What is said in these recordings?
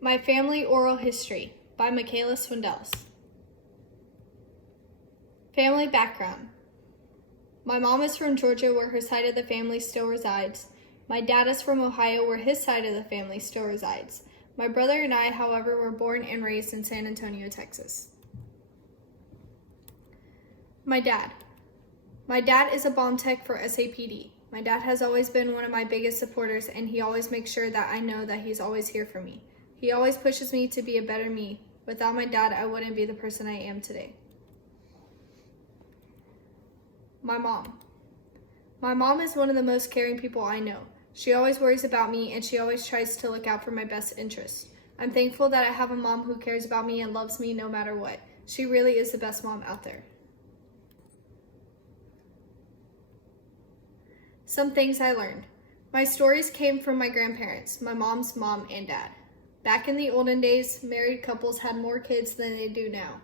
My Family Oral History by Michaela Swindells. Family background. My mom is from Georgia, where her side of the family still resides. My dad is from Ohio, where his side of the family still resides. My brother and I, however, were born and raised in San Antonio, Texas. My dad. My dad is a bomb tech for SAPD. My dad has always been one of my biggest supporters, and he always makes sure that I know that he's always here for me. He always pushes me to be a better me. Without my dad, I wouldn't be the person I am today. My mom. My mom is one of the most caring people I know. She always worries about me, and she always tries to look out for my best interests. I'm thankful that I have a mom who cares about me and loves me no matter what. She really is the best mom out there. Some things I learned. My stories came from my grandparents, my mom's mom and dad. Back in the olden days, married couples had more kids than they do now.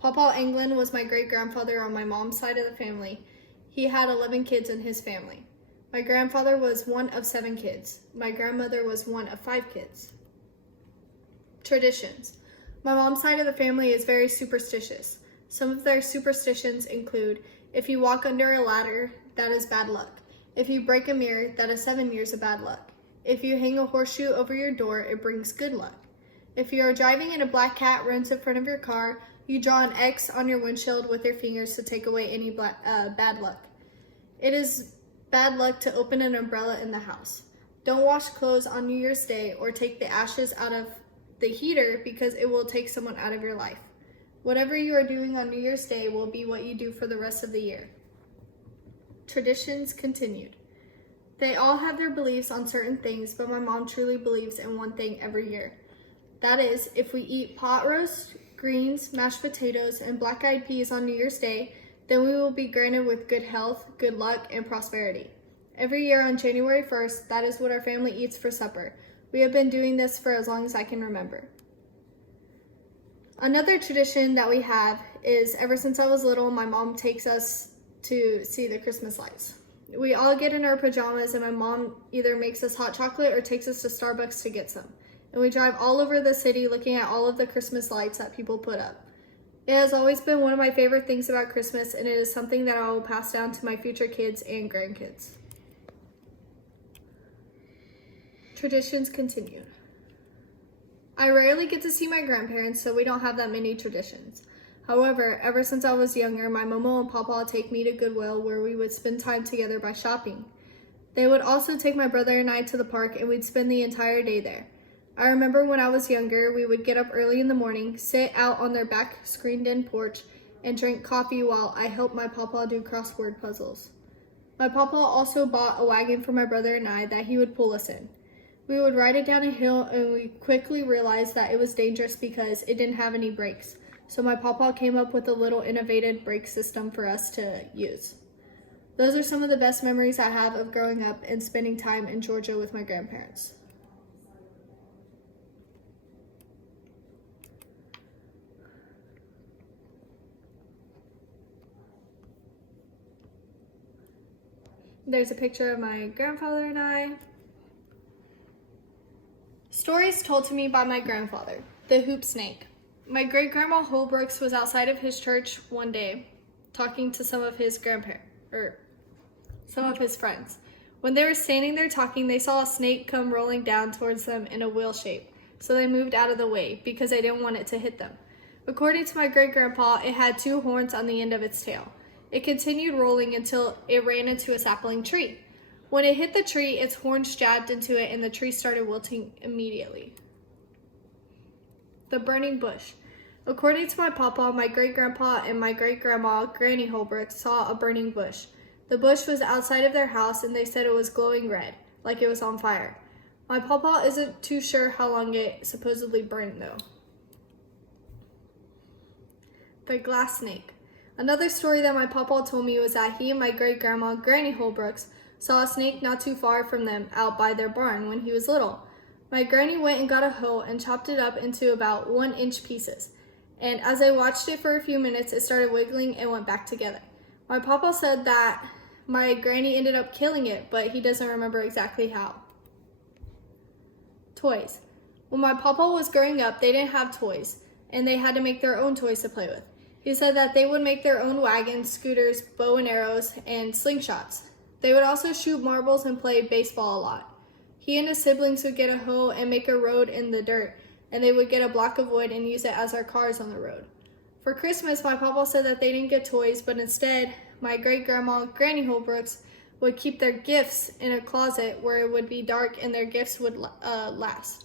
Papa England was my great-grandfather on my mom's side of the family. He had 11 kids in his family. My grandfather was one of 7 kids. My grandmother was one of 5 kids. Traditions. My mom's side of the family is very superstitious. Some of their superstitions include, if you walk under a ladder, that is bad luck. If you break a mirror, that is 7 years of bad luck. If you hang a horseshoe over your door, it brings good luck. If you are driving and a black cat runs in front of your car, you draw an X on your windshield with your fingers to take away any bad luck. It is bad luck to open an umbrella in the house. Don't wash clothes on New Year's Day or take the ashes out of the heater because it will take someone out of your life. Whatever you are doing on New Year's Day will be what you do for the rest of the year. Traditions continued. They all have their beliefs on certain things, but my mom truly believes in one thing every year. That is, if we eat pot roast, greens, mashed potatoes, and black-eyed peas on New Year's Day, then we will be granted with good health, good luck, and prosperity. Every year on January 1st, that is what our family eats for supper. We have been doing this for as long as I can remember. Another tradition that we have is ever since I was little, my mom takes us to see the Christmas lights. We all get in our pajamas and my mom either makes us hot chocolate or takes us to Starbucks to get some. And we drive all over the city looking at all of the Christmas lights that people put up. It has always been one of my favorite things about Christmas, and it is something that I will pass down to my future kids and grandkids. Traditions continue. I rarely get to see my grandparents, so we don't have that many traditions. However, ever since I was younger, my Momo and Papa take me to Goodwill where we would spend time together by shopping. They would also take my brother and I to the park and we'd spend the entire day there. I remember when I was younger, we would get up early in the morning, sit out on their back screened-in porch, and drink coffee while I helped my Papa do crossword puzzles. My Papa also bought a wagon for my brother and I that he would pull us in. We would ride it down a hill and we quickly realized that it was dangerous because it didn't have any brakes. So my papa came up with a little innovative brake system for us to use. Those are some of the best memories I have of growing up and spending time in Georgia with my grandparents. There's a picture of my grandfather and I. Stories told to me by my grandfather, the hoop snake. My great-grandma Holbrooks was outside of his church one day talking to some of his friends. When they were standing there talking, they saw a snake come rolling down towards them in a wheel shape, so they moved out of the way because they didn't want it to hit them. According to my great-grandpa, it had 2 horns on the end of its tail. It continued rolling until it ran into a sapling tree. When it hit the tree, its horns jabbed into it and the tree started wilting immediately. The burning bush. According to my papa, my great-grandpa and my great-grandma, Granny Holbrook, saw a burning bush. The bush was outside of their house and they said it was glowing red, like it was on fire. My papa isn't too sure how long it supposedly burned though. The glass snake. Another story that my papa told me was that he and my great-grandma, Granny Holbrooks, saw a snake not too far from them out by their barn when he was little. My granny went and got a hoe and chopped it up into about 1-inch pieces. And as I watched it for a few minutes, it started wiggling and went back together. My papa said that my granny ended up killing it, but he doesn't remember exactly how. Toys. When my papa was growing up, they didn't have toys, and they had to make their own toys to play with. He said that they would make their own wagons, scooters, bow and arrows, and slingshots. They would also shoot marbles and play baseball a lot. He and his siblings would get a hoe and make a road in the dirt, and they would get a block of wood and use it as our cars on the road. For Christmas, my papa said that they didn't get toys, but instead, my great-grandma, Granny Holbrooks, would keep their gifts in a closet where it would be dark and their gifts would last.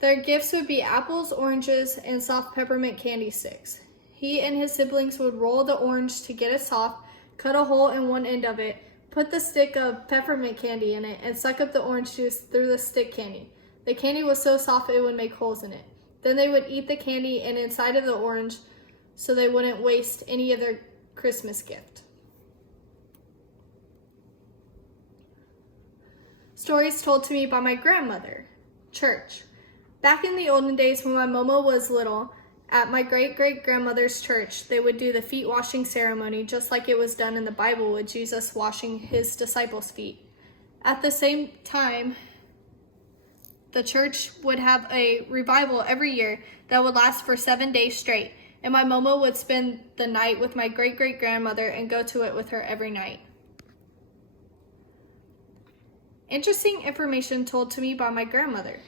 Their gifts would be apples, oranges, and soft peppermint candy sticks. He and his siblings would roll the orange to get it soft, cut a hole in one end of it, put the stick of peppermint candy in it, and suck up the orange juice through the stick candy. The candy was so soft it would make holes in it. Then they would eat the candy and inside of the orange so they wouldn't waste any of their Christmas gift. Stories told to me by my grandmother. Church. Back in the olden days when my Momo was little, at my great-great-grandmother's church, they would do the feet washing ceremony just like it was done in the Bible with Jesus washing his disciples' feet. At the same time, the church would have a revival every year that would last for 7 days straight, and my Momo would spend the night with my great-great-grandmother and go to it with her every night. Interesting information told to me by my grandmother.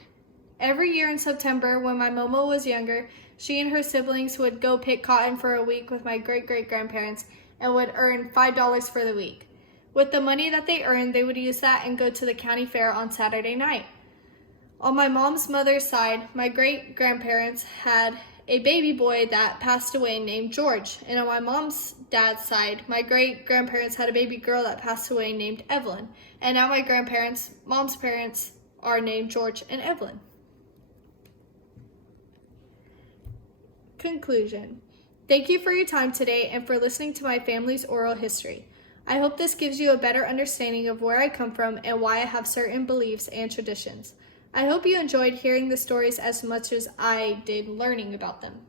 Every year in September, when my Momo was younger, she and her siblings would go pick cotton for a week with my great-great-grandparents and would earn $5 for the week. With the money that they earned, they would use that and go to the county fair on Saturday night. On my mom's mother's side, my great-grandparents had a baby boy that passed away named George. And on my mom's dad's side, my great-grandparents had a baby girl that passed away named Evelyn. And now my grandparents, mom's parents, are named George and Evelyn. Conclusion. Thank you for your time today and for listening to my family's oral history. I hope this gives you a better understanding of where I come from and why I have certain beliefs and traditions. I hope you enjoyed hearing the stories as much as I did learning about them.